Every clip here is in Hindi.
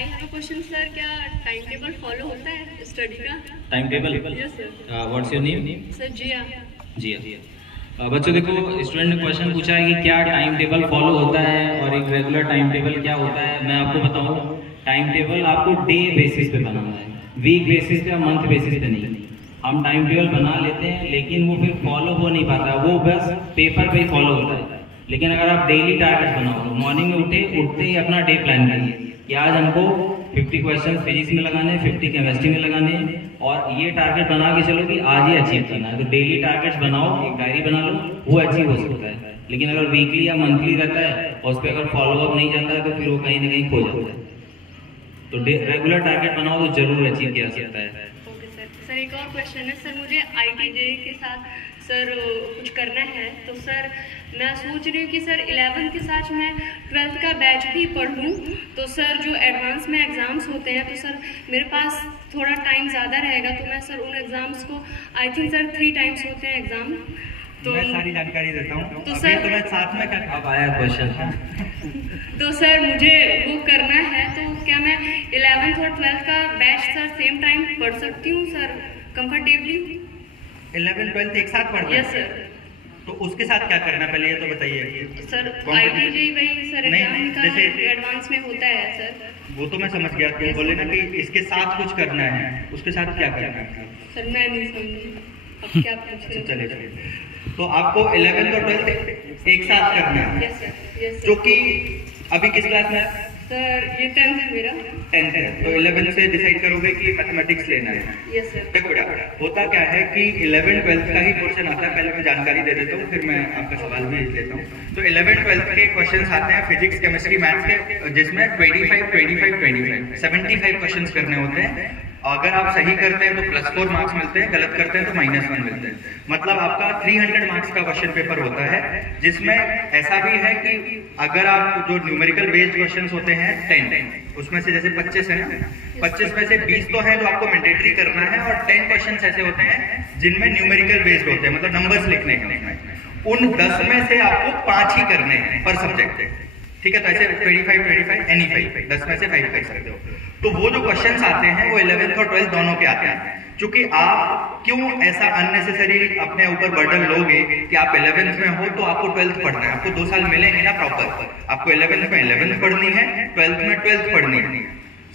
I have a question sir, क्या टाइम टेबल फॉलो होता है स्टडी का? Time table? Yes sir. What's your name? Sir Zia. जी बच्चों देखो, स्टूडेंट ने क्वेश्चन पूछा है कि क्या टाइम टेबल फॉलो होता है और एक रेगुलर टाइम टेबल क्या होता है। मैं आपको बताऊं, टाइम टेबल आपको डे बेसिस पे बनाना है, वीक बेसिस पे, मंथ बेसिस पे नहीं। हम टाइम टेबल बना लेते हैं लेकिन वो फिर फॉलो हो नहीं पाता, वो बस पेपर पे ही फॉलो होता है। लेकिन अगर आप डेली टारगेट बनाओ, मॉर्निंग में उठते ही अपना डे प्लान करिए कि आज हमको 50 क्वेश्चन फिजिक्स में लगाने, 50 केमिस्ट्री में लगाने, और ये टारगेट बना के चलो कि आज ही अचीव करना है। तो डेली टारगेट्स बनाओ, एक डायरी बना लो, वो अचीव हो सकता है। लेकिन अगर वीकली या मंथली रहता है और उस पर अगर फॉलोअप नहीं जाता है तो फिर वो कहीं ना कहीं खो जाता है। तो रेगुलर टारगेट बनाओ तो जरूर अचीव किया जा सकता है। Okay sir. सर एक और क्वेश्चन है सर, मुझे IIT JEE के साथ सर कुछ करना है, तो सर मैं सोच रही हूँ कि सर 11th के साथ मैं 12th का बैच भी पढ़ूँ। तो सर जो एडवांस में एग्ज़ाम्स होते हैं तो सर मेरे पास थोड़ा टाइम ज़्यादा रहेगा, तो मैं सर उन एग्ज़ाम्स को, आई थिंक सर 3 टाइम्स होते हैं एग्ज़ाम, तो मैं सारी जानकारी देता हूँ। तो अभी सर तो मैं साथ में क्या अब आया क्वेश्चन। तो सर मुझे वो करना है, तो क्या मैं 11th और 12th का बैच सर सेम टाइम पढ़ सकती हूँ सर कंफर्टेबली? 11 12 एक साथ पढ़ना यस है। सर। तो उसके साथ क्या करना पहले ये तो बताइए। सर IIT JEE वही सर नहीं, एग्जाम का जैसे- एडवांस में होता है सर। वो तो मैं समझ गया, तुम बोले ना कि इसके साथ कुछ करना है, उसके साथ क्या करना है? सर मैं नहीं समझी, अब क्या पूछ रहे हो? चलिए चलिए, तो आपको 11th और 12th एक साथ करना है, यस सर। यस जो सर। कि अभी किस क्लास में है? सर ये 10th है मेरा। 10th है, तो 11th से डिसाइड करोगे कि मैथमेटिक्स लेना है। Yes sir. देखो बेटा, होता क्या है कि 11 12 का ही पोर्शन आता है। पहले मैं जानकारी दे देता हूँ, फिर मैं आपका सवाल भी लेता हूँ। तो 11 12 के क्वेश्चंस आते हैं फिजिक्स, केमिस्ट्री, मैथ्स के, जिसमें 25 25 25 75 क्वेश्चंस करने होते हैं। अगर आप सही करते हैं तो +4 मार्क्स मिलते हैं, गलत करते हैं तो -1 मिलते हैं। मतलब आपका 300 मार्क्स का क्वेश्चन पेपर होता है, जिसमें ऐसा भी है कि अगर आप जो न्यूमेरिकल बेस्ड क्वेश्चंस होते हैं 10, उसमें से जैसे 25 है ना, 25 में से 20 तो है जो आपको मैंडेटरी करना है, और 10 क्वेश्चंस ऐसे होते हैं जिनमें न्यूमेरिकल बेस्ड होते हैं, मतलब नंबर्स लिखने हैं। उन 10 में से आपको 5 ही करने हैं पर सब्जेक्ट, ठीक है? तो ऐसे 25 25 एनी 5, 10 में से 5 कर सकते हो। तो वो जो क्वेश्चंस आते हैं वो 11th और 12th दोनों के आते हैं। क्योंकि आप क्यों ऐसा अननेसेसरी अपने ऊपर बर्डन लोगे कि आप 11th में हो तो आपको 12th पढ़ना है, आपको 2 साल मिलेंगे ना प्रॉपर। आपको 11th में 11th पढ़नी है, 12th में 12th पढ़नी है,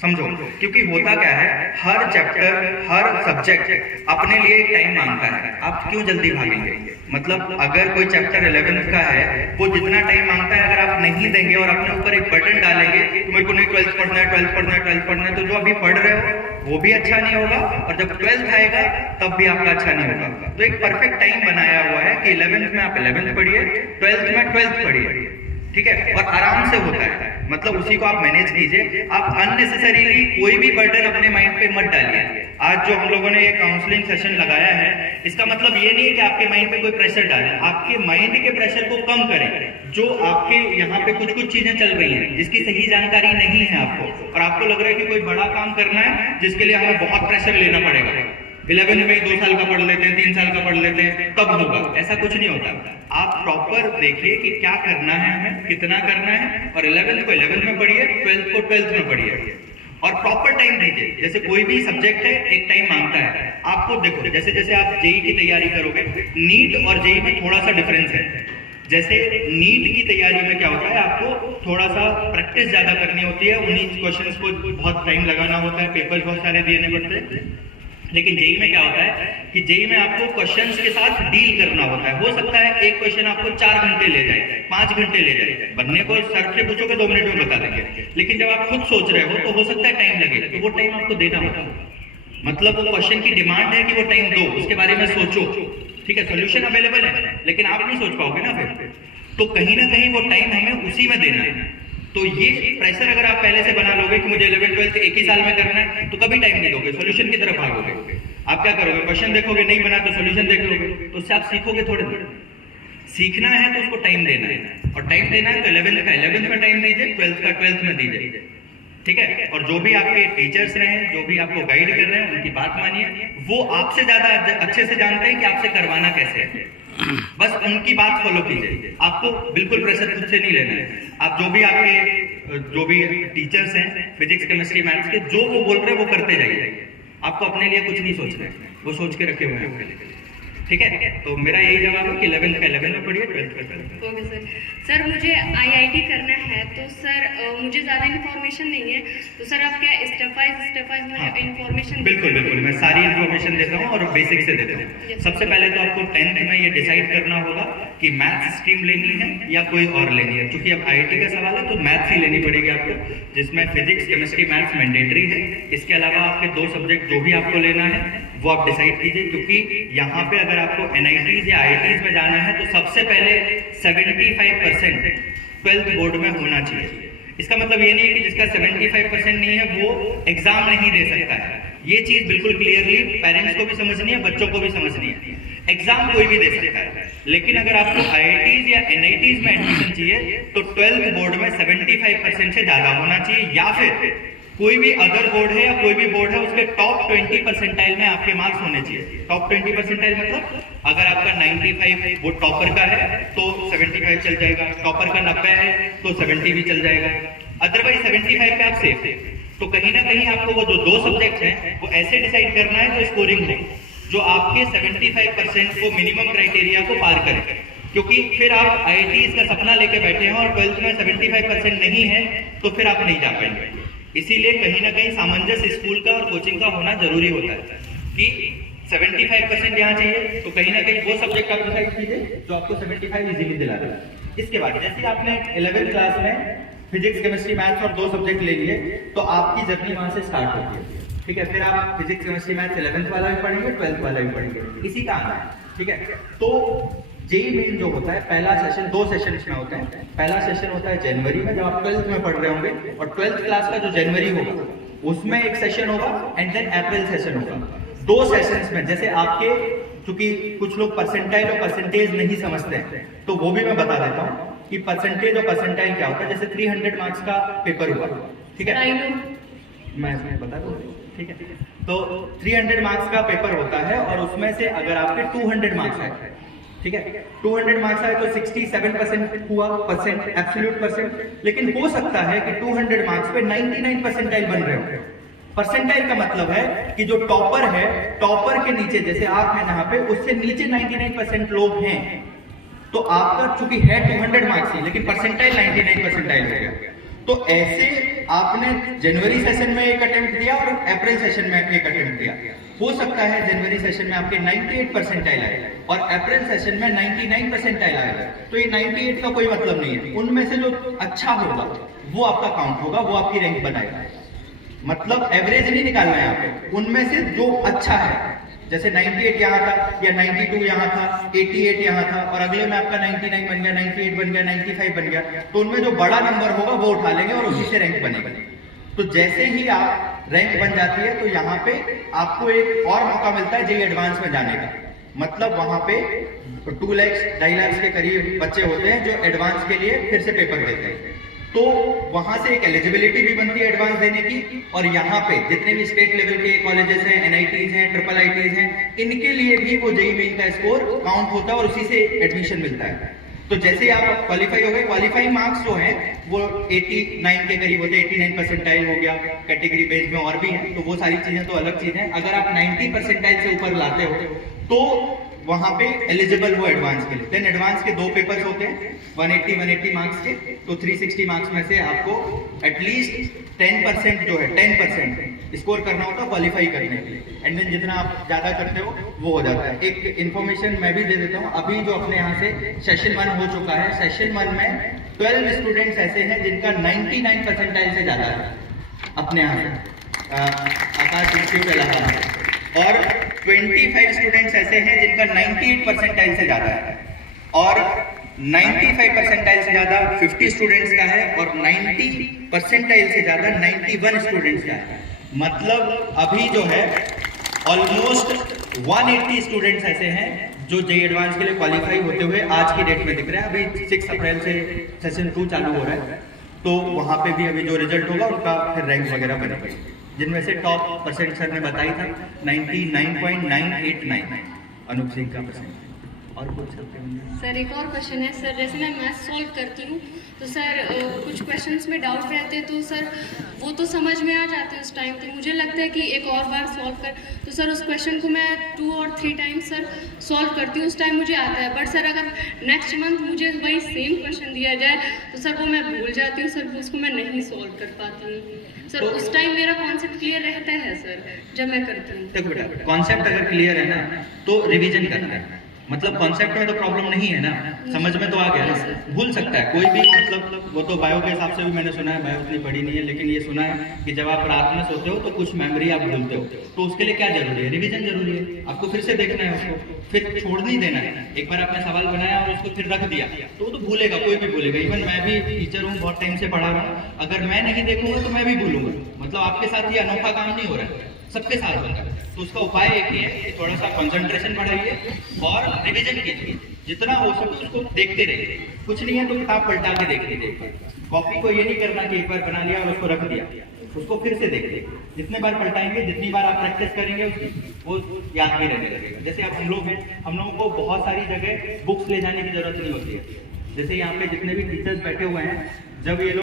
समझो। क्योंकि होता क्या है, हर चैप्टर, हर सब्जेक्ट अपने लिए एक टाइम मांगता है। आप क्यों जल्दी भागेंगे? मतलब अगर कोई चैप्टर 11th का है, वो जितना टाइम मांगता है अगर आप नहीं देंगे और अपने ऊपर एक बर्डन डालेंगे तो मेरे को नहीं 12th पढ़ना है, 12th पढ़ना है, 12th पढ़ना है, तो जो अभी पढ़ रहे हो वो भी अच्छा नहीं होगा, और जब 12th आएगा तब भी आपका अच्छा नहीं होगा। तो एक परफेक्ट टाइम बनाया हुआ है कि 11th में आप 11th पढ़िए, 12th में 12th पढ़िए, ठीक है? और आराम से होता है, मतलब उसी को आप मैनेज कीजिए। आप अननेसेसरीली कोई भी बर्डन अपने माइंड पे मत डालिए। आज जो हम लोगों ने ये काउंसलिंग सेशन लगाया है, इसका मतलब ये नहीं है कि आपके माइंड पे कोई प्रेशर डालें, आपके माइंड के प्रेशर को कम करें। जो आपके यहाँ पे कुछ कुछ चीजें चल रही हैं जिसकी सही जानकारी नहीं है आपको, और आपको लग रहा है कि कोई बड़ा काम करना है जिसके लिए हमें बहुत प्रेशर लेना पड़ेगा, 11th में ही 2 साल का पढ़ लेते हैं, 3 साल का पढ़ लेते हैं, तब होगा। ऐसा कुछ नहीं होता। आप प्रॉपर देखिए कि क्या करना है, हमें कितना करना है, और 11th को 11th में पढ़िए, 12th को 12th में पढ़िए, और प्रॉपर टाइम दीजिए। जैसे कोई भी सब्जेक्ट है एक टाइम मांगता है। आपको देखो, जैसे जैसे आप जेई की तैयारी करोगे, नीट और जेई में थोड़ा सा डिफरेंस है। जैसे नीट की तैयारी में क्या होता है, आपको थोड़ा सा प्रैक्टिस ज्यादा करनी होती है, उन्हीं क्वेश्चंस को बहुत टाइम लगाना होता है, पेपर बहुत सारे देने पड़ते हैं। लेकिन जेई में क्या होता है कि जेई में आपको क्वेश्चंस के साथ डील करना होता है। हो सकता है एक क्वेश्चन आपको 4 घंटे ले जाए, 5 घंटे ले जाए, बनने को सर से पूछोगे 2 मिनट में बता देंगे। लेकिन जब आप खुद सोच रहे हो तो हो सकता है टाइम लगे, तो वो टाइम आपको देना होगा। मतलब वो क्वेश्चन की डिमांड है कि वो टाइम दो, उसके बारे में सोचो, ठीक है? सोल्यूशन अवेलेबल है, लेकिन आप नहीं सोच पाओगे ना फिर, तो कहीं ना कहीं वो टाइम हमें उसी में देना है। तो ये प्रेशर अगर आप पहले से बना लोगे कि मुझे 11 12 एक ही साल में करना है, तो कभी टाइम नहीं दोगे, सोल्यूशन की तरफ भागोगे। आप क्या करोगे, क्वेश्चन देखोगे, नहीं बना तो सोल्यूशन देख लोगे, तो उससे आप सीखोगे थोड़े थोड़े। सीखना है तो उसको टाइम देना है, और टाइम देना है तो 11th का 11th में टाइम दीजिए, 12th का 12th में दीजिए, ठीक है? और जो भी आपके टीचर्स रहे, जो भी आपको गाइड कर रहे हैं, उनकी बात मानिए। वो आपसे ज्यादा अच्छे से जानते हैं कि आपसे करवाना कैसे है। बस उनकी बात फॉलो कीजिए, आपको बिल्कुल प्रेशर खुद से नहीं लेना है। आप जो भी टीचर्स हैं फिजिक्स केमिस्ट्री मैथ्स के, जो वो बोल रहे हैं वो करते जाइए, आपको अपने लिए कुछ नहीं सोचना है, वो सोच के रखे हुए हैं आपके लिए, ठीक है। तो मेरा यही जवाब है कि 11th का 11 में पढ़िए, 12th का 12 में। Okay sir. सर मुझे आईआईटी करना है, तो सर मुझे ज़्यादा इन्फॉर्मेशन नहीं है, तो सर आप क्या स्टेप वाइज मुझे इन्फॉर्मेशन? बिल्कुल, मैं सारी इन्फॉर्मेशन देता हूँ और बेसिक से देता हूँ। सबसे पहले तो आपको 10th में ये डिसाइड करना होगा कि मैथ्स स्ट्रीम लेनी है या कोई और लेनी है। क्योंकि अब आईआईटी का सवाल है तो मैथ्स ही लेनी पड़ेगी आपको, जिसमें फिजिक्स केमिस्ट्री मैथ्स मैंडेटरी है। इसके अलावा आपके 2 सब्जेक्ट जो भी आपको लेना है वो आप डिसाइड कीजिए, क्योंकि यहाँ पे अगर आपको एनआईटीज या आईआईटीज में जाना है तो सबसे पहले 75% 12th बोर्ड में होना चाहिए। इसका मतलब ये नहीं है कि जिसका 75% नहीं है वो एग्जाम नहीं दे सकता है। ये चीज बिल्कुल क्लियरली पेरेंट्स को भी समझनी है, बच्चों को भी समझनी है। एग्जाम कोई भी दे सकता है, लेकिन अगर आपको आईआईटीज या एनआईटीज में एडमिशन चाहिए तो 12th बोर्ड में 75% से ज्यादा होना चाहिए, या फिर कोई भी अदर बोर्ड है या कोई भी बोर्ड है उसके टॉप 20 परसेंटाइल में आपके मार्क्स होने चाहिए। टॉप 20 परसेंटाइल मतलब अगर आपका 95 वो टॉपर का है तो 75 चल जाएगा, टॉपर का 90 है तो 70 भी चल जाएगा, अदरवाइज 75 पे आप सेफ है। तो कहीं ना कहीं आपको वो जो 2 सब्जेक्ट हैं वो ऐसे डिसाइड करना है जो स्कोरिंग हो, जो आपके 75% को मिनिमम क्राइटेरिया को पार करे। क्योंकि फिर आप आईआईटीज का सपना लेके बैठे हैं और 12th में 75% नहीं है तो फिर आप नहीं जा पाएंगे। इसीलिए कहीं ना कहीं सामंजस्य स्कूल का और कोचिंग का होना जरूरी होता है कि 75% यहाँ चाहिए, तो कहीं ना कहीं वो सब्जेक्ट आप डिसाइड कीजिए जो आपको 75 इजीली दिला दे। इसके बाद जैसे आपने 11th क्लास में फिजिक्स केमिस्ट्री मैथ्स और 2 सब्जेक्ट ले लिए तो आपकी जर्नी वहां से स्टार्ट होती है, ठीक है। फिर आप फिजिक्स केमिस्ट्री मैथ्स 11th वाला भी पढ़ेंगे, 12th वाला भी पढ़ेंगे, इसी का आना है, ठीक है। तो जेईई मेन जो होता है पहला सेशन 2 सेशन में होते हैं। पहला सेशन होता है जनवरी में जब आप 12th में पढ़ रहे होंगे, और 12th क्लास का जो जनवरी होगा उसमें एक सेशन होगा एंड देन अप्रैल सेशन होगा। 2 सेशंस में जैसे आपके, क्योंकि कुछ लोग परसेंटाइल और परसेंटेज नहीं समझते हैं तो वो भी मैं बता देता हूँ कि परसेंटेज और परसेंटाइल क्या होता है। जैसे 300 मार्क्स का पेपर हुआ, ठीक है, मैं बता दूँ, ठीक है। तो 300 मार्क्स का पेपर होता है और उसमें से अगर आपके 200 मार्क्स आए, ठीक है, 200 मार्क्स आए तो 67% हुआ परसेंट, एब्सोल्यूट परसेंट। लेकिन हो सकता है कि 200 मार्क्स पे 99 परसेंटाइल बन रहे हो। परसेंटाइल का मतलब है कि जो टॉपर है, टॉपर के नीचे जैसे आप हैं यहाँ पे, उससे नीचे 99% लोग हैं, तो आपका चूंकि है 200 मार्क्स ही लेकिन परसेंटाइल 99 परसेंटाइल हो गया। तो ऐसे आपने जनवरी सेशन में एक अटेम्प्ट दिया और अप्रैल सेशन में एक अटेम्प्ट दिया। हो सकता है जनवरी सेशन में आपके 98 परसेंटाइल आए और अप्रैल सेशन में 99 परसेंटाइल आएगा, तो ये 98 का कोई मतलब नहीं है। उनमें से जो अच्छा होगा वो आपका काउंट होगा, वो आपकी रैंक बनाएगा। मतलब एवरेज नहीं निकालना है यहाँ पे, उनमें से जो अच्छा है, जैसे 98 यहाँ था या 92 यहाँ था, 88 यहाँ था और अगले में आपका 99 बन गया, 98 बन गया, 95 बन गया, तो उनमें जो बड़ा नंबर होगा वो उठा लेंगे और उसी से रैंक बनेगा। तो जैसे ही आप रैंक बन जाती है तो यहाँ पे आपको एक और मौका मिलता है जेईई एडवांस में जाने का। मतलब वहां पे 2 लाख 2.5 लाख के करीब बच्चे होते हैं जो एडवांस के लिए फिर से पेपर देते हैं, तो वहां से एक एलिजिबिलिटी भी बनती है एडवांस देने की। और यहाँ पे जितने भी स्टेट लेवल के कॉलेजेस हैं, एनआईटीज हैं, ट्रिपल आईटीज हैं, इनके लिए भी वो जेईई मेन का स्कोर काउंट होता है और उसी से एडमिशन मिलता है। तो जैसे आप क्वालिफाई हो गए, क्वालिफाइंग मार्क्स जो हैं वो 89 के करीब होते हैं, 89 परसेंटाइल हो गया, कैटेगरी बेस में और भी हैं, तो वो सारी चीजें तो अलग चीज है। अगर आप 90 परसेंटाइल से ऊपर लाते हो तो वहां पे एलिजिबल हो एडवांस के लिए। देन एडवांस के 2 पेपर्स होते हैं 180 मार्क्स के, तो 360 मार्क्स में से आपको एटलीस्ट 10% जो है 10% स्कोर करना होता है क्वालिफाई करने के लिए। एंड देन जितना आप ज्यादा करते हो वो हो जाता है। एक इन्फॉर्मेशन मैं भी दे देता हूँ, अभी जो अपने यहाँ से सेशन 1 हो चुका है, सेशन 1 में 12 स्टूडेंट्स ऐसे हैं जिनका 99 परसेंटाइल से ज्यादा है अपने यहाँ से आकाश इंस्टीट्यूट इलाहाबाद, और 25 स्टूडेंट्स ऐसे हैं जिनका 98 परसेंटाइल से ज्यादा है, और 95 परसेंटाइल से ज्यादा 50 स्टूडेंट्स का है, और 90 परसेंटाइल से ज्यादा 91 स्टूडेंट्स का है। मतलब अभी जो है ऑलमोस्ट 180 स्टूडेंट्स ऐसे हैं जो जेईई एडवांस के लिए क्वालिफाई होते हुए आज की डेट में दिख रहे हैं। अभी 6 अप्रैल से सेशन 2 चालू हो रहा है, तो वहां पे भी अभी जो रिजल्ट होगा उनका फिर रैंक वगैरह बनेगा, जिनमें से टॉप परसेंट सर ने बताई था 99.989 अनूप सिंह का परसेंट। और पूछ सकते हैं। सर एक और क्वेश्चन है सर, जैसे मैं मैथ सॉल्व करती हूँ तो सर कुछ क्वेश्चंस में डाउट रहते हैं, तो सर वो तो समझ में आ जाते हैं उस टाइम, तो मुझे लगता है कि एक और बार सॉल्व कर, तो सर उस क्वेश्चन को मैं 2 और 3 टाइम्स सर सॉल्व करती हूँ, उस टाइम मुझे आता है। बट सर अगर नेक्स्ट मंथ मुझे वही सेम क्वेश्चन दिया जाए तो सर वो मैं भूल जाती हूँ सर, उसको मैं नहीं सॉल्व कर पाती हूँ सर। उस टाइम मेरा कॉन्सेप्ट क्लियर रहता है सर जब मैं करती हूँ। देखो बेटा, कॉन्सेप्ट अगर क्लियर है ना तो रिवीजन करना है, मतलब कॉन्सेप्ट में तो प्रॉब्लम नहीं है ना, समझ में तो आ गया ना। भूल सकता है कोई भी, मतलब वो तो बायो के हिसाब से भी मैंने सुना है, बायो उतनी पढ़ी नहीं है, लेकिन ये सुना है कि जब आप रात में सोते हो तो कुछ मेमोरी आप भूलते हो, तो उसके लिए क्या जरूरी है? रिवीजन जरूरी है। आपको फिर से देखना है उसको, फिर छोड़ नहीं देना है। एक बार आपने सवाल बनाया और उसको फिर रख दिया तो वो तो भूलेगा, कोई भी भूलेगा। इवन मैं भी टीचर हूँ, बहुत टाइम से पढ़ा रहा हूँ, अगर मैं नहीं देखूंगा तो मैं भी भूलूंगा। मतलब आपके साथ ये अनोखा काम नहीं हो रहा है, सबके साथ होता है। तो उसका उपाय एक ही है कि थोड़ा सा कंसंट्रेशन बढ़ाइए और रिवीजन कीजिए, जितना हो सके उसको देखते रहिए। कुछ नहीं है तो किताब पलटा के देख लीजिए। कॉपी को ये नहीं करना कि एक बार बना लिया और उसको रख दिया, उसको फिर से देखिए। जितने बार पलटाएंगे, जितनी बार आप प्रैक्टिस करेंगे वो याद भी रहने लगेगा। जैसे अब हम लोग हैं, हम लोगों को बहुत सारी जगह बुक्स ले जाने की जरूरत नहीं होती है। जैसे यहाँ पे जितने भी टीचर्स बैठे हुए हैं, जब ये लोग